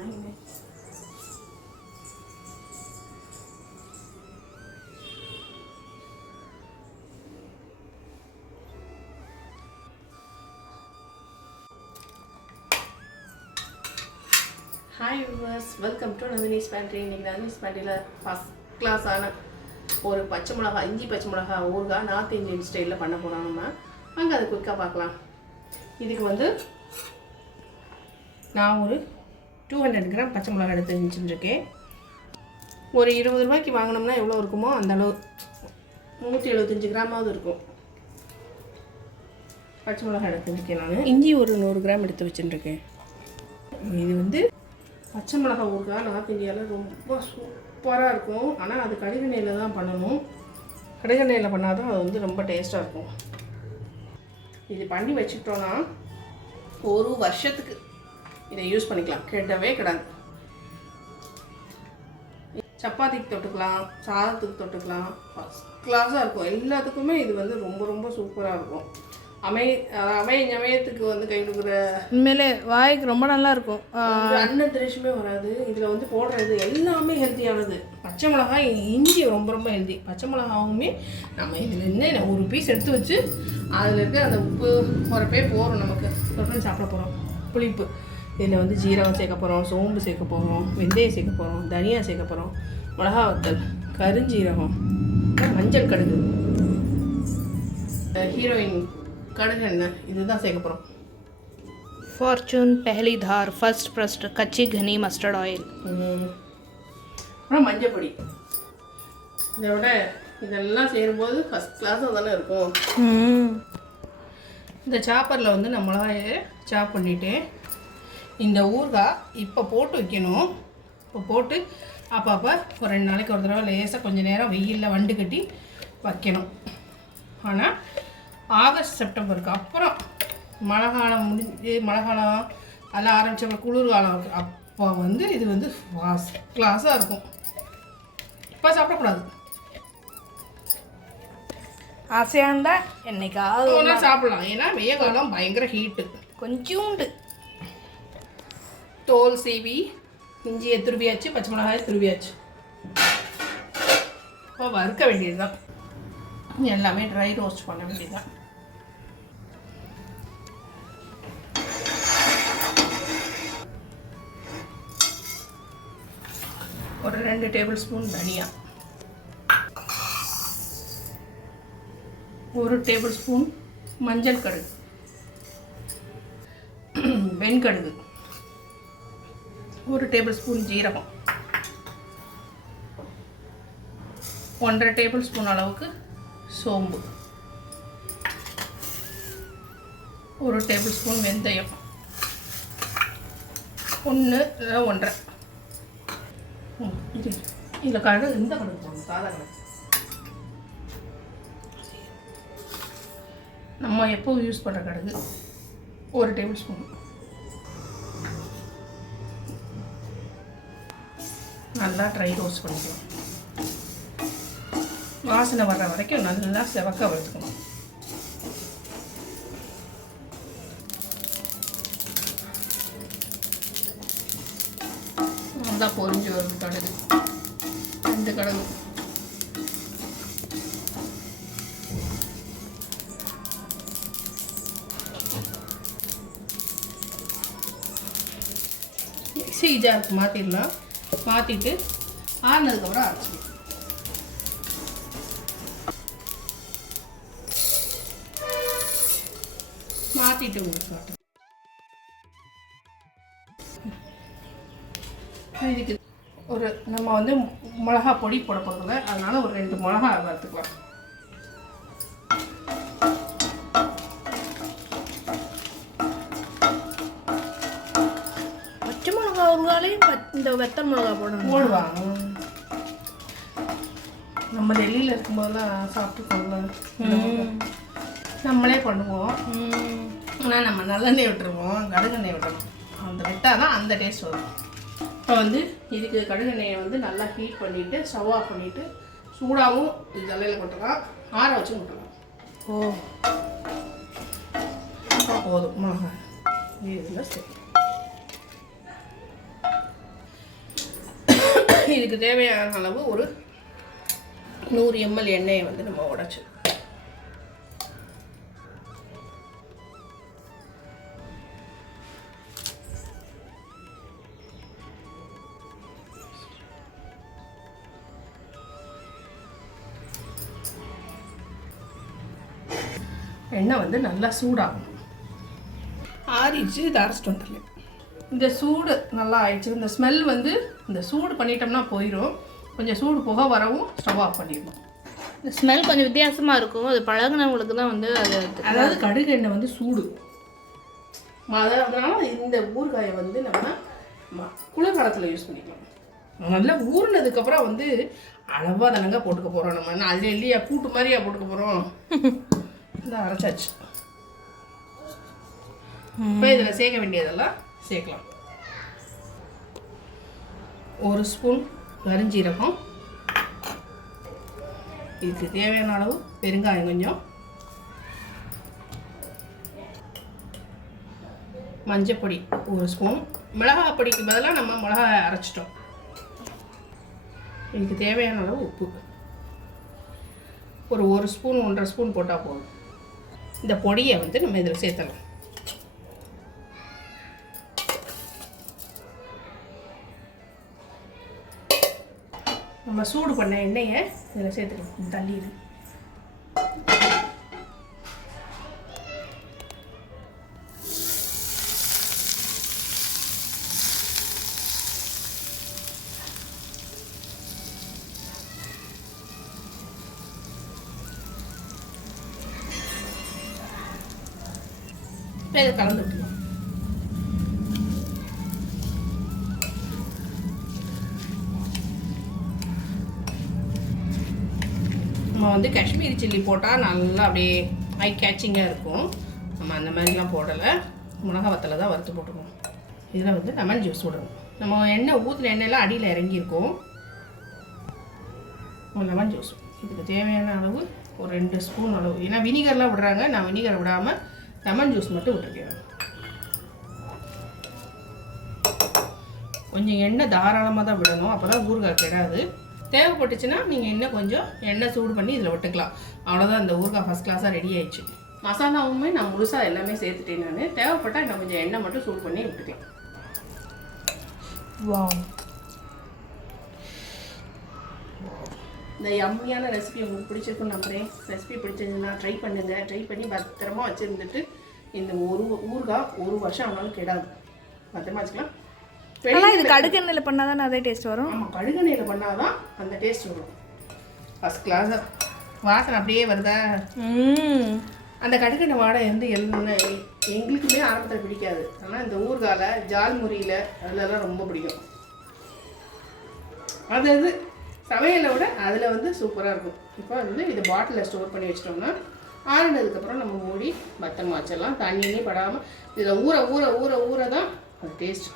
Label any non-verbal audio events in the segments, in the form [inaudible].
வாங்கினேன் hi viewers welcome to Nandini's pantry இன்றைக்கி Nandini's பேண்ட்ரியில் first கிளாஸான ஒரு பச்சை மிளகா இஞ்சி பச்சை மிளகா ஊறுகாய் நார்த் இந்தியன் ஸ்டைலில் பண்ண போகிறோம் நம்ம வாங்க குயிக்காக பார்க்கலாம். இதுக்கு வந்து நான் ஒரு டூ ஹண்ட்ரட் கிராம் பச்சை மிளகா எடுத்து வச்சுருக்கேன் ஒரு இருபது ரூபாய்க்கு வாங்கினோம்னா எவ்வளோ இருக்குமோ அந்த அளவு நூற்றி எழுபத்தஞ்சி கிராமாவது இருக்கும். பச்சை மிளகா எடுத்து வச்சுருக்கேன் நான். இஞ்சி ஒரு நூறு கிராம் எடுத்து வச்சுருக்கேன் இது வந்து பச்சை மிளகா ஊறுகாய் நார்த் இந்தியாவில் ரொம்ப சூப்பராக இருக்கும். ஆனால் அது கடுகெண்ணெயில் தான் பண்ணணும். கடுகெண்ணெயில் பண்ணால் தான் அது வந்து ரொம்ப டேஸ்ட்டாக இருக்கும். இது பண்ணி வச்சுக்கிட்டோன்னா ஒரு வருஷத்துக்கு இதை யூஸ் பண்ணிக்கலாம். கெடவே கிடாது. சப்பாத்திக்கு தொட்டுக்கலாம் சாதத்துக்கு தொட்டுக்கலாம். ஃபஸ்ட் கிளாஸாக இருக்கும். எல்லாத்துக்குமே இது வந்து ரொம்ப ரொம்ப சூப்பராக இருக்கும். அமை அவை சமயத்துக்கு வந்து கை கொடுக்குற உண்மையிலே வாய்க்கு ரொம்ப நல்லா இருக்கும். அன்ன திரேஷமே வராது. இதில் வந்து போடுறது எல்லாமே ஹெல்த்தியானது பச்சை மிளகாய் இஞ்சி ரொம்ப ரொம்ப ஹெல்த்தி பச்சை மிளகாவுமே நம்ம இதில் என்ன ஒரு பீஸ் எடுத்து வச்சு அதில் இருக்க அந்த உப்பு உரப்பே போகிறோம் நமக்கு. தொடர்ந்து சாப்பிட போகிறோம் புளிப்பு. இதில் வந்து ஜீரகம் சேர்க்க போகிறோம் சோம்பு சேர்க்க போகிறோம் வெந்தயம் சேர்க்க போகிறோம் தனியா சேர்க்க போகிறோம். மிளகா வத்தல் கருஞ்சீரகம் மஞ்சள் கடுகு. ஹீரோயின் கடுகு என்ன? இதுதான் சேர்க்க போகிறோம். ஃபார்ச்சூன் பெஹலி தார் ஃபர்ஸ்ட் ப்ரஸ்ட் கச்சி கனி மஸ்டர்ட் ஆயில் அப்புறம் மஞ்சள் பொடி இதோட இதெல்லாம் சேரும்போது ஃபஸ்ட் கிளாஸாக தானே இருக்கும். இந்த சாப்பரில் வந்து நான் மிளகாயை சாப் பண்ணிவிட்டு இந்த ஊறுகாய் இப்போ போட்டு வைக்கணும். இப்போ போட்டு அப்பப்போ ஒரு ரெண்டு நாளைக்கு ஒரு தடவை லேசாக கொஞ்சம் நேரம் வெயிலில் வண்டு கட்டி வைக்கணும். ஆனால் ஆகஸ்ட் செப்டம்பருக்கு அப்புறம் மழை காலம் முடிஞ்சு மழை காலம் அதெல்லாம் ஆரம்பிச்ச குளிர் காலம் இருக்கு. அப்போ வந்து இது வந்து ஃபஸ்ட் கிளாஸாக இருக்கும். இப்போ சாப்பிடக்கூடாது. ஆசையாக இருந்தால் என்னைக்காவது சாப்பிடலாம். ஏன்னா வெய்ய காலம் பயங்கர ஹீட்டு கொஞ்சோண்டு. தோல் சீவி இஞ்சியை துருவியாச்சு பச்சை மிளகாயை துருவியாச்சு. இப்போ வறுக்க வேண்டியதுதான். எல்லாமே ட்ரை ரோஸ்ட் பண்ண வேண்டியதுதான். ஒரு ரெண்டு டேபிள் ஸ்பூன் தனியா. ஒரு டேபிள் ஸ்பூன் மஞ்சள் கடுகு. வெண்கடுகு. ஒரு டேபிள் ஸ்பூன் ஜீரகம். ஒன்றரை டேபிள் ஸ்பூன் அளவுக்கு சோம்பு. ஒரு டேபிள் ஸ்பூன் வெந்தயம் ஒன்று ஒன்றரை. இது இதில் கடுகு இந்த கடுகு சாதா நம்ம எப்போ யூஸ் பண்ணுற கடுகு. ஒரு டேபிள் ஸ்பூன் நல்லா ட்ரை ரோஸ்ட் பண்ணிக்கலாம் வாசனை வர்ற வரைக்கும் நல்லா செவக்க வறுத்துக்கணும். நல்லா பொரிஞ்சு வரும் கடுகு. ரெண்டு கடுகு. மிக்ஸி ஜாருக்கு மாற்றிடலாம் மாற்றிட்டு ஆறுனதுக்கப்புறம் அரைச்சிக்கலாம் மாற்றிட்டு உங்களுக்கு இதுக்கு ஒரு நம்ம வந்து மிளகா பொடி போட போகிறதில்ல அதனால ஒரு ரெண்டு மிளகா வறுத்துக்கலாம். பச் இந்த வெத்தல் மிளகா போடணும் போடுவாங்க. நம்ம டெல்லியில் இருக்கும்போதெல்லாம் சாப்பிட்டு நம்மளே பண்ணுவோம். ஆனால் நம்ம நல்லெண்ணெய் விட்டுருவோம் கடுகெண்ணெய் விட்டணும் அந்த விட்டால் தான் அந்த டேஸ்ட் வரும். இப்போ வந்து இதுக்கு கடுகெண்ணெயை வந்து நல்லா ஹீட் பண்ணிவிட்டு ஆஃப் பண்ணிவிட்டு சூடாகவும் இது தலையில் கொட்டலாம் ஆற வச்சு கொட்டலாம் ஓ. போதும். மிளகாய் இதில் சரி. இதுக்கு தேவையான அளவு ஒரு நூறு எம்எல் எண்ணெயை வந்து நம்ம உடைச்சு. எண்ணெய் வந்து நல்லா சூடாகும் ஆறிச்சு இதை அரைச்சிட்டு வந்துடலாம். இந்த சூடு நல்லா ஆயிடுச்சு. இந்த ஸ்மெல் வந்து இந்த சூடு பண்ணிட்டோம்னா போயிடும் கொஞ்சம் சூடு புகை வரவும் ஸ்டவ் ஆஃப் பண்ணிடணும். இந்த ஸ்மெல் கொஞ்சம் வித்தியாசமாக இருக்கும். அது பழகுனவங்களுக்கு தான் வந்து அது அதாவது கடுகு எண்ணெய் வந்து சூடு. அத- அதனால இந்த ஊறுகாயை வந்து நம்ம குளிர்காலத்தில் யூஸ் பண்ணிக்கலாம். நல்லா ஊறினதுக்கப்புறம் வந்து அளவாக தானங்க போட்டுக்க போகிறோம் நம்ம. என்ன அதில் இல்லையா கூட்டு மாதிரியா போட்டுக்க போகிறோம் [laughs] இந்த அரைச்சாச்சு. இப்போ இதில் சேர்க்க வேண்டியதெல்லாம் சேர்க்கலாம். ஒரு ஸ்பூன் கரிஞ்சீரகம் இதுக்கு தேவையான அளவு பெருங்காயம் கொஞ்சம். மஞ்சப்பொடி ஒரு ஸ்பூன் மிளகாய் பொடிக்கு பதிலாக நம்ம மிளகாய் அரைச்சிட்டோம். இதுக்கு தேவையான அளவு உப்பு. ஒரு ஒரு ஸ்பூன் ஒன்றரை ஸ்பூன் போட்டால் போதும். இந்த பொடியை வந்து நம்ம இதில் சேர்த்தலாம் நம்ம சூடு பண்ண எண்ணெயை இதில் சேர்த்துக்கலாம் தள்ளிடு. இப்போ இதை கலந்து விட்டுருவோம் நம்ம வந்து காஷ்மீரி சில்லி போட்டால் நல்லா அப்படியே ஐ கேச்சிங்காக இருக்கும். நம்ம அந்த மாதிரிலாம் போடலை. மிளகா வத்தலை தான் வறுத்து போட்டுருக்கோம். இதில் வந்து லெமன் ஜூஸ் விடணும் நம்ம எண்ணெய் ஊற்றின எண்ணெயெல்லாம் அடியில் இறங்கியிருக்கும். லெமன் ஜூஸ் இதுக்கு தேவையான அளவு ஒரு ரெண்டு ஸ்பூன் அளவு. ஏன்னா வினிகர்லாம் விடுறாங்க. நான் வினிகர் விடாமல் லெமன் ஜூஸ் மட்டும் விட்டுருக்கேன். கொஞ்சம் எண்ணெய் தாராளமாக தான் விடணும். அப்போ தான் ஊறுகாய் கிடாது. தேவைப்பட்டுச்சுன்னா நீங்கள் இன்னும் கொஞ்சம் எண்ணெய் சூடு பண்ணி இதில் விட்டுக்கலாம். அவ்வளோதான் இந்த ஊறுகாய் ஃபஸ்ட் கிளாஸாக ரெடி ஆயிடுச்சு. மசாலாவுமே நான் முழுசாக எல்லாமே சேர்த்துட்டேன் நான். தேவைப்பட்டால் இன்னும் கொஞ்சம் எண்ணெய் மட்டும் சூடு பண்ணி விட்டுக்கலாம். வா இந்த யம்மியான ரெசிபி உங்களுக்கு பிடிச்சிருக்குன்னு நம்புறேன். ரெசிபி பிடிச்சிருந்ததுன்னா ட்ரை பண்ணுங்கள் ட்ரை பண்ணி பத்திரமா வச்சுருந்துட்டு இந்த ஒரு ஊறுகாய் ஒரு வருஷம் ஆனாலும் கெடாது. பத்திரமா வச்சுக்கலாம். ஆனால் இது கடுகு எண்ணெயில் பண்ணால் தானே அதே டேஸ்ட் வரும்? ஆமாம் கடுகெண்ணெயில் பண்ணாதான் அந்த டேஸ்ட் வரும். ஃபஸ்ட் கிளாஸ் வாசனை அப்படியே வருதா? அந்த கடுகெண்ணெய் வாடை வந்து என்ன எங்களுக்குமே ஆரம்பத்தில் பிடிக்காது. ஆனால் இந்த ஊர்கால ஜால்முறியில் அதுலலாம் ரொம்ப பிடிக்கும். அது அது சமையலை விட அதில் வந்து சூப்பராக இருக்கும். இப்போ வந்து இது பாட்டிலில் ஸ்டோர் பண்ணி வச்சிட்டோம்னா ஆறுனதுக்கப்புறம் நம்ம மூடி பத்திரமா வச்சிடலாம். தண்ணியே படாமல் இதில் ஊற ஊற ஊற ஊற தான் அது டேஸ்ட்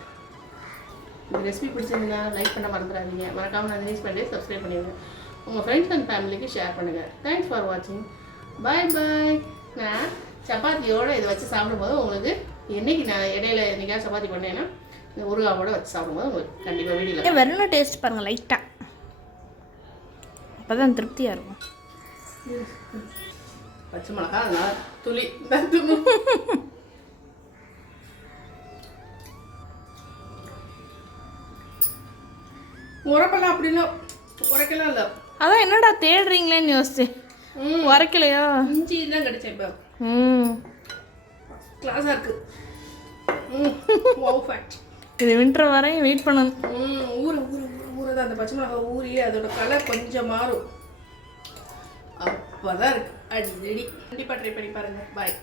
இந்த ரெசிபி பிடிச்சிருந்தா லைக் பண்ண மறந்துடாதீங்க. மறக்காமல் நியூஸ் பண்ணி சப்ஸ்கிரைப் பண்ணிடுங்க. உங்கள் ஃப்ரெண்ட்ஸ் அண்ட் ஃபேமிலிக்கு ஷேர் பண்ணுங்கள் தேங்க்ஸ் ஃபார் வாட்சிங் பாய் பாய் நான் சப்பாத்தியோட இதை வச்சு சாப்பிடும்போது உங்களுக்கு என்னைக்கு நான் இடையில என்னைக்காவது சப்பாத்தி பண்ணேன்னா இந்த ஊறுகாவோட வச்சு சாப்பிடும்போது உங்களுக்கு கண்டிப்பாக ஏன் வெள்ளை டேஸ்ட் பாருங்கள் லைட்டாக அப்போ தான் திருப்தியாக இருக்கும். பச்சை மிளகா அதனால துளி. [laughs] உரப்பெல்லாம் அப்படிலாம் உரைக்கலாம் இல்லை. அதான் என்னடா தேடுறீங்களேன்னு யோசிச்சு ம். உரைக்கலையா? இஞ்சி தான் கிடைச்சேன் இப்போ. ம். கிளாஸாக இருக்குது இது வின்டர் வரையும் வெயிட் பண்ணணும். ம் ஊற ஊற ஊற ஊற தான் அந்த பச்சை மிளகா ஊறி அதோட கலர் கொஞ்சம் மாறும். அப்போ தான் இருக்குது அடி. கண்டிப்பாக ட்ரை பண்ணி பாருங்கள் பாய்